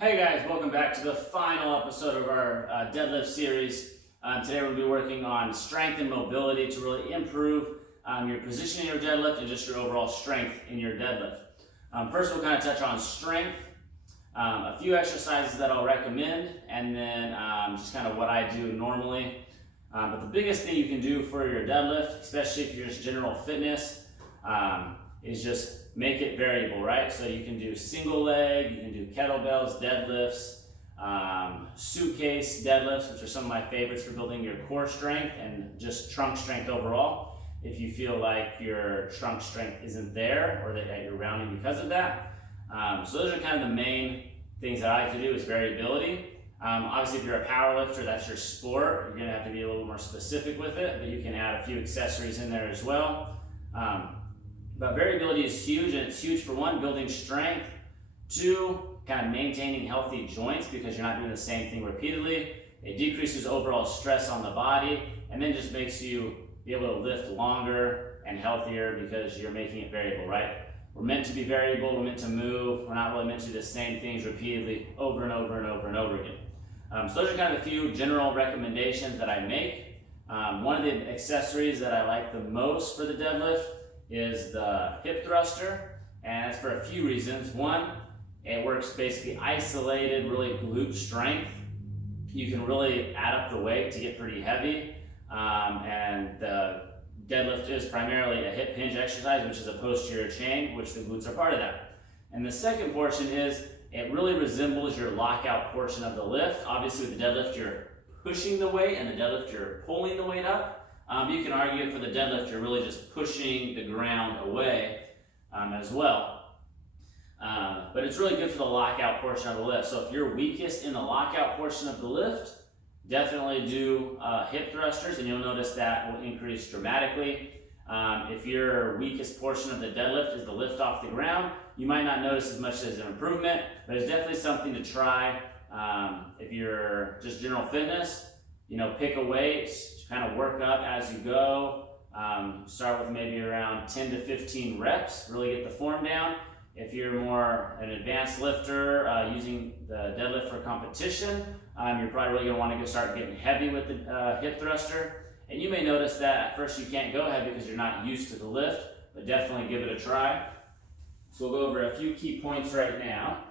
Hey guys, welcome back to the final episode of our deadlift series. Today we'll be working on strength and mobility to really improve your position in your deadlift and just your overall strength in your deadlift. First we'll kind of touch on strength, a few exercises that I'll recommend, and then just kind of what I do normally. But the biggest thing you can do for your deadlift, especially if you're just general fitness, is just make it variable, right? So you can do single leg, you can do kettlebells, deadlifts, suitcase deadlifts, which are some of my favorites for building your core strength and just trunk strength overall. If you feel like your trunk strength isn't there or that you're rounding because of that. So those are kind of the main things that I like to do is variability. Obviously, if you're a power lifter, that's your sport. You're gonna have to be a little more specific with it, but you can add a few accessories in there as well. But variability is huge, and it's huge for one, building strength, two, kind of maintaining healthy joints because you're not doing the same thing repeatedly. It decreases overall stress on the body, and then just makes you be able to lift longer and healthier because you're making it variable, right? We're meant to be variable, we're meant to move, we're not really meant to do the same things repeatedly over and over and over and over again. So those are kind of a few general recommendations that I make. One of the accessories that I like the most for the deadlift is the hip thruster, and that's for a few reasons. One, it works basically isolated, really glute strength. You can really add up the weight to get pretty heavy, and the deadlift is primarily a hip hinge exercise, which is a posterior chain, which the glutes are part of that. And the second portion is it really resembles your lockout portion of the lift. Obviously with the deadlift you're pushing the weight, and the deadlift you're pulling the weight up. You can argue for the deadlift, you're really just pushing the ground away as well. But it's really good for the lockout portion of the lift. So if you're weakest in the lockout portion of the lift, definitely do hip thrusters, and you'll notice that will increase dramatically. If your weakest portion of the deadlift is the lift off the ground, you might not notice as much as an improvement, but it's definitely something to try. If you're just general fitness, pick a weight, kind of work up as you go. Start with maybe around 10 to 15 reps, really get the form down. If you're more an advanced lifter using the deadlift for competition, you're probably really going to want to start getting heavy with the hip thruster. And you may notice that at first you can't go heavy because you're not used to the lift, but definitely give it a try. So we'll go over a few key points right now.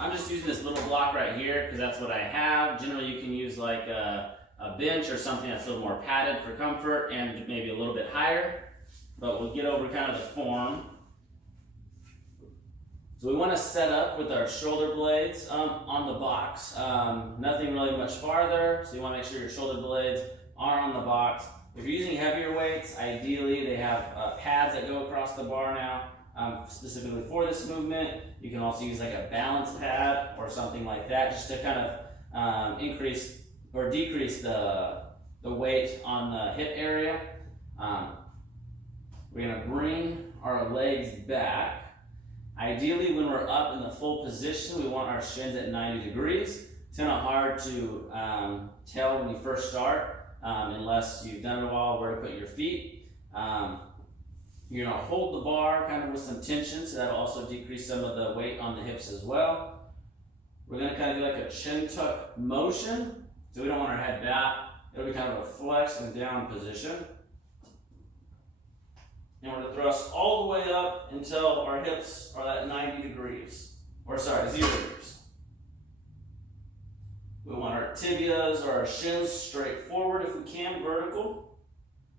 I'm just using this little block right here because that's what I have. Generally you can use like a bench or something that's a little more padded for comfort and maybe a little bit higher, but we'll get over kind of the form. So we want to set up with our shoulder blades on the box. Nothing really much farther, so you want to make sure your shoulder blades are on the box. If you're using heavier weights, ideally they have pads that go across the bar now. Specifically for this movement. You can also use like a balance pad or something like that just to kind of increase or decrease the weight on the hip area. We're going to bring our legs back. Ideally when we're up in the full position, we want our shins at 90 degrees. It's kind of hard to tell when you first start unless you've done it a while where to put your feet. You're going to hold the bar kind of with some tension, so that'll also decrease some of the weight on the hips as well. We're going to kind of do like a chin tuck motion, so we don't want our head back. It'll be kind of a flex and down position. And we're going to thrust all the way up until our hips are at 90 degrees, or sorry, 0 degrees. We want our tibias or our shins straight forward if we can, vertical.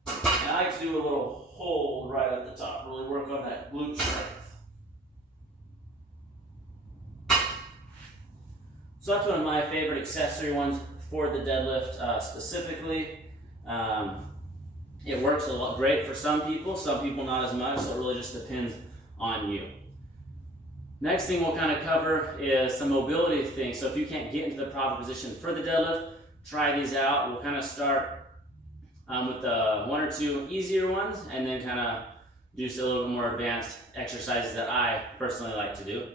And I like to do a little hold right at the top, really work on that glute strength. So that's one of my favorite accessory ones for the deadlift specifically. It works a lot great for some people not as much, so it really just depends on you. Next thing we'll kind of cover is some mobility things. So if you can't get into the proper position for the deadlift, try these out. We'll kind of start with the one or two easier ones, and then kind of do a little bit more advanced exercises that I personally like to do.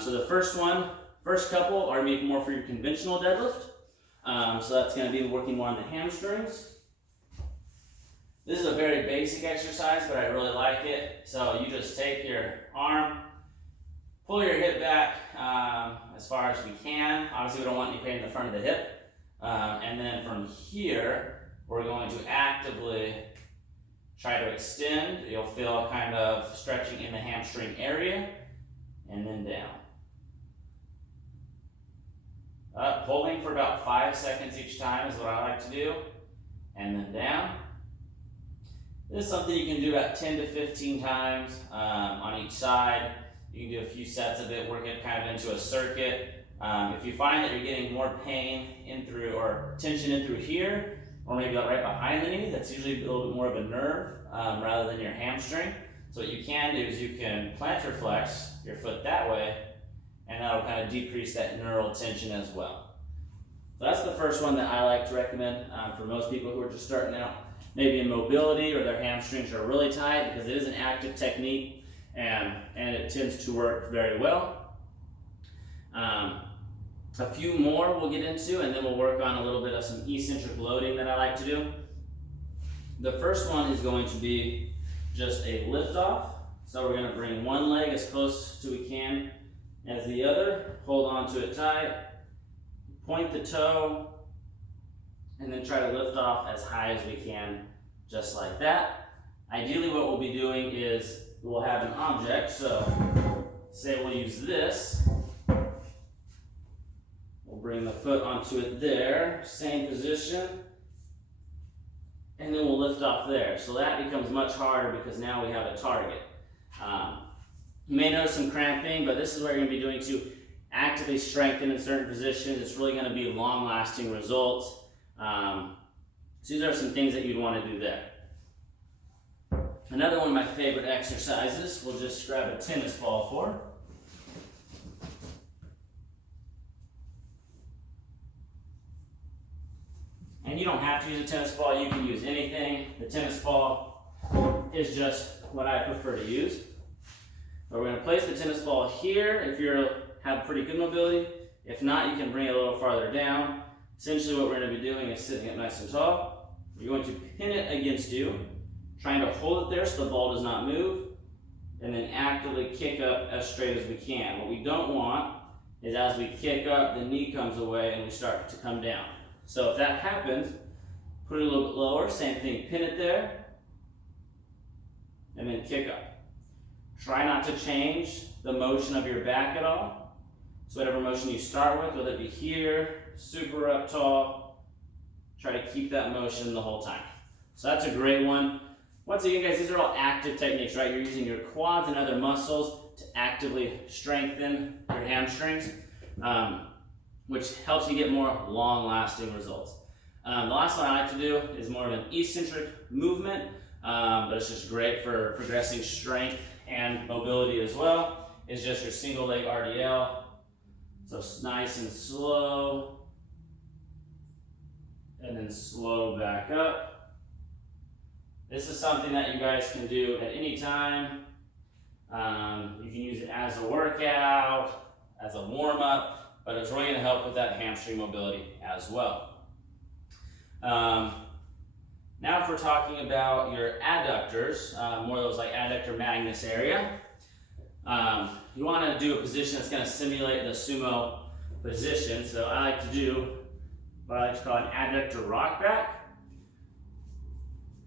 So the first couple are maybe more for your conventional deadlift. So that's going to be working more on the hamstrings. This is a very basic exercise, but I really like it. So you just take your arm, pull your hip back as far as we can. Obviously, we don't want any pain in the front of the hip. And then from here, we're going to actively try to extend. You'll feel kind of stretching in the hamstring area, and then down. Holding for about 5 seconds each time is what I like to do, and then down. This is something you can do about 10 to 15 times on each side. You can do a few sets of it, work it kind of into a circuit. If you find that you're getting more pain in through or tension in through here, or maybe right behind the knee, that's usually a little bit more of a nerve rather than your hamstring. So what you can do is you can plantar flex your foot that way, and that'll kind of decrease that neural tension as well. So that's the first one that I like to recommend for most people who are just starting out, maybe in mobility or their hamstrings are really tight, because it is an active technique and it tends to work very well. A few more we'll get into, and then we'll work on a little bit of some eccentric loading that I like to do. The first one is going to be just a lift off. So we're going to bring one leg as close to we can as the other, hold on to it tight, point the toe, and then try to lift off as high as we can, just like that. Ideally, what we'll be doing is we'll have an object. So say we'll use this. We'll bring the foot onto it there, same position, and then we'll lift off there. So that becomes much harder because now we have a target. You may notice some cramping, but this is what you're going to be doing to actively strengthen in certain positions. It's really going to be long-lasting results. So these are some things that you'd want to do there. Another one of my favorite exercises, we'll just grab a tennis ball for. And you don't have to use a tennis ball, you can use anything. The tennis ball is just what I prefer to use. But we're going to place the tennis ball here if you have pretty good mobility. If not, you can bring it a little farther down. Essentially what we're going to be doing is sitting it nice and tall. You're going to pin it against you, trying to hold it there so the ball does not move, and then actively kick up as straight as we can. What we don't want is as we kick up, the knee comes away and we start to come down. So if that happens, put it a little bit lower, same thing, pin it there, and then kick up. Try not to change the motion of your back at all. So whatever motion you start with, whether it be here, super up tall, try to keep that motion the whole time. So that's a great one. Once again, guys, these are all active techniques, right? You're using your quads and other muscles to actively strengthen your hamstrings, which helps you get more long-lasting results. The last one I like to do is more of an eccentric movement, but it's just great for progressing strength and mobility as well. It's just your single leg RDL. So nice and slow, and then slow back up. This is something that you guys can do at any time. You can use it as a workout, as a warm-up, but it's really going to help with that hamstring mobility as well. Now if we're talking about your adductors, more of those like adductor magnus area, you want to do a position that's going to simulate the sumo position. So I like to do what I like to call an adductor rock back.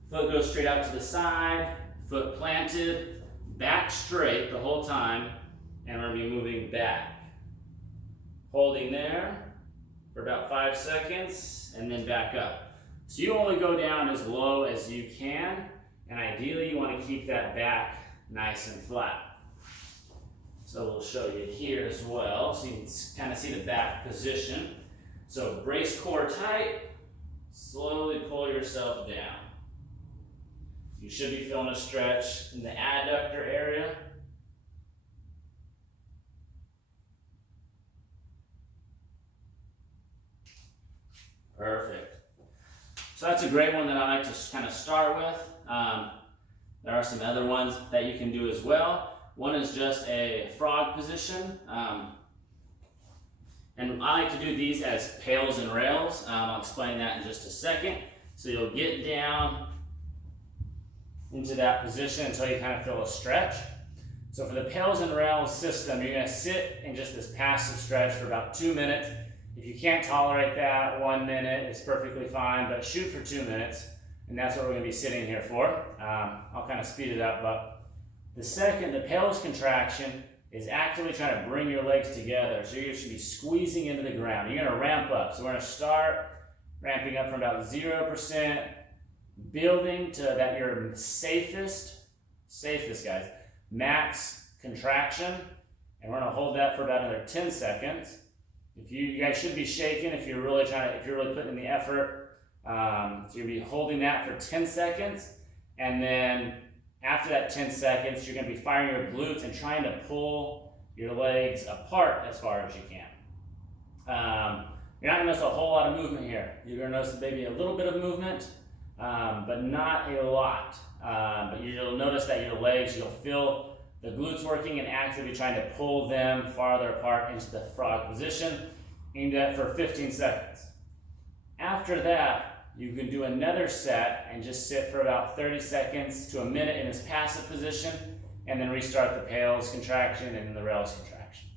Foot goes straight out to the side, foot planted, back straight the whole time, and we're going to be moving back. Holding there for about 5 seconds, and then back up. So you only go down as low as you can, and ideally you want to keep that back nice and flat. So we'll show you here as well, so you can kind of see the back position. So brace core tight, slowly pull yourself down. You should be feeling a stretch in the adductor area. Perfect. So that's a great one that I like to kind of start with. There are some other ones that you can do as well. One is just a frog position. And I like to do these as pails and rails. I'll explain that in just a second. So you'll get down into that position until you kind of feel a stretch. So for the PAILS and rails system, you're going to sit in just this passive stretch for about 2 minutes. If you can't tolerate that, 1 minute is perfectly fine, but shoot for 2 minutes, and that's what we're going to be sitting here for. I'll kind of speed it up, but the PAILS contraction is actively trying to bring your legs together. So you should be squeezing into the ground. You're going to ramp up. So we're going to start ramping up from about 0%, building to that your safest guys, max contraction, and we're going to hold that for about another 10 seconds. You guys should be shaking if you're really putting in the effort. So you'll be holding that for 10 seconds, and then after that 10 seconds, you're going to be firing your glutes and trying to pull your legs apart as far as you can. You're not going to notice a whole lot of movement here. You're going to notice maybe a little bit of movement, but not a lot. But you'll notice that your legs, you'll feel the glutes working and actively trying to pull them farther apart into the frog position. And do that for 15 seconds. After that, you can do another set and just sit for about 30 seconds to a minute in this passive position, and then restart the PAILS contraction and the rails contraction.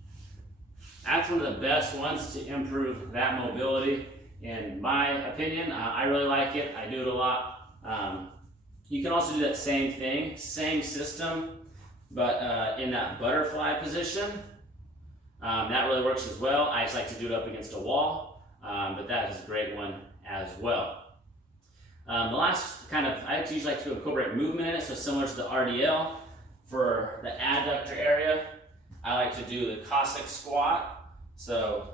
That's one of the best ones to improve that mobility, in my opinion. I really like it. I do it a lot. You can also do that same thing, same system, but in that butterfly position. That really works as well. I just like to do it up against a wall, but that is a great one as well. The last I usually like to incorporate movement in it, so similar to the RDL. For the adductor area, I like to do the Cossack Squat. So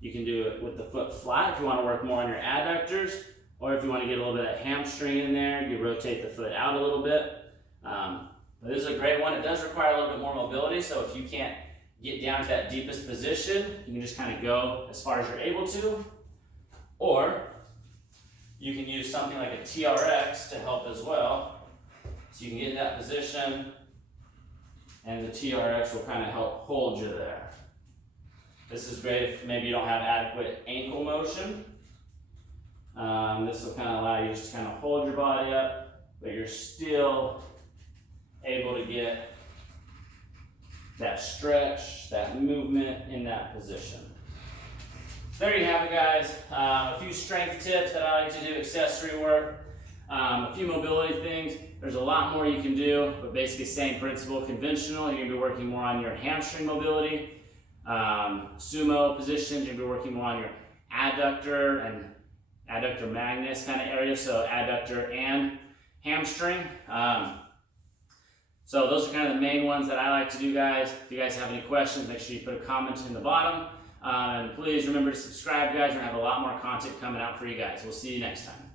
you can do it with the foot flat if you want to work more on your adductors, or if you want to get a little bit of hamstring in there, you rotate the foot out a little bit. But this is a great one. It does require a little bit more mobility, so if you can't get down to that deepest position, you can just kind of go as far as you're able to, or you can use something like a TRX to help as well. So you can get in that position, and the TRX will kind of help hold you there. This is great if maybe you don't have adequate ankle motion. This will kind of allow you just to kind of hold your body up, but you're still able to get that stretch, that movement in that position. So there you have it, guys. A few strength tips that I like to do, accessory work, a few mobility things. There's a lot more you can do, but basically same principle. Conventional, you're going to be working more on your hamstring mobility. Sumo positions, you're going to be working more on your adductor and adductor magnus kind of area, so adductor and hamstring. So those are kind of the main ones that I like to do, guys. If you guys have any questions, make sure you put a comment in the bottom. And please remember to subscribe, guys. We're going to have a lot more content coming out for you guys. We'll see you next time.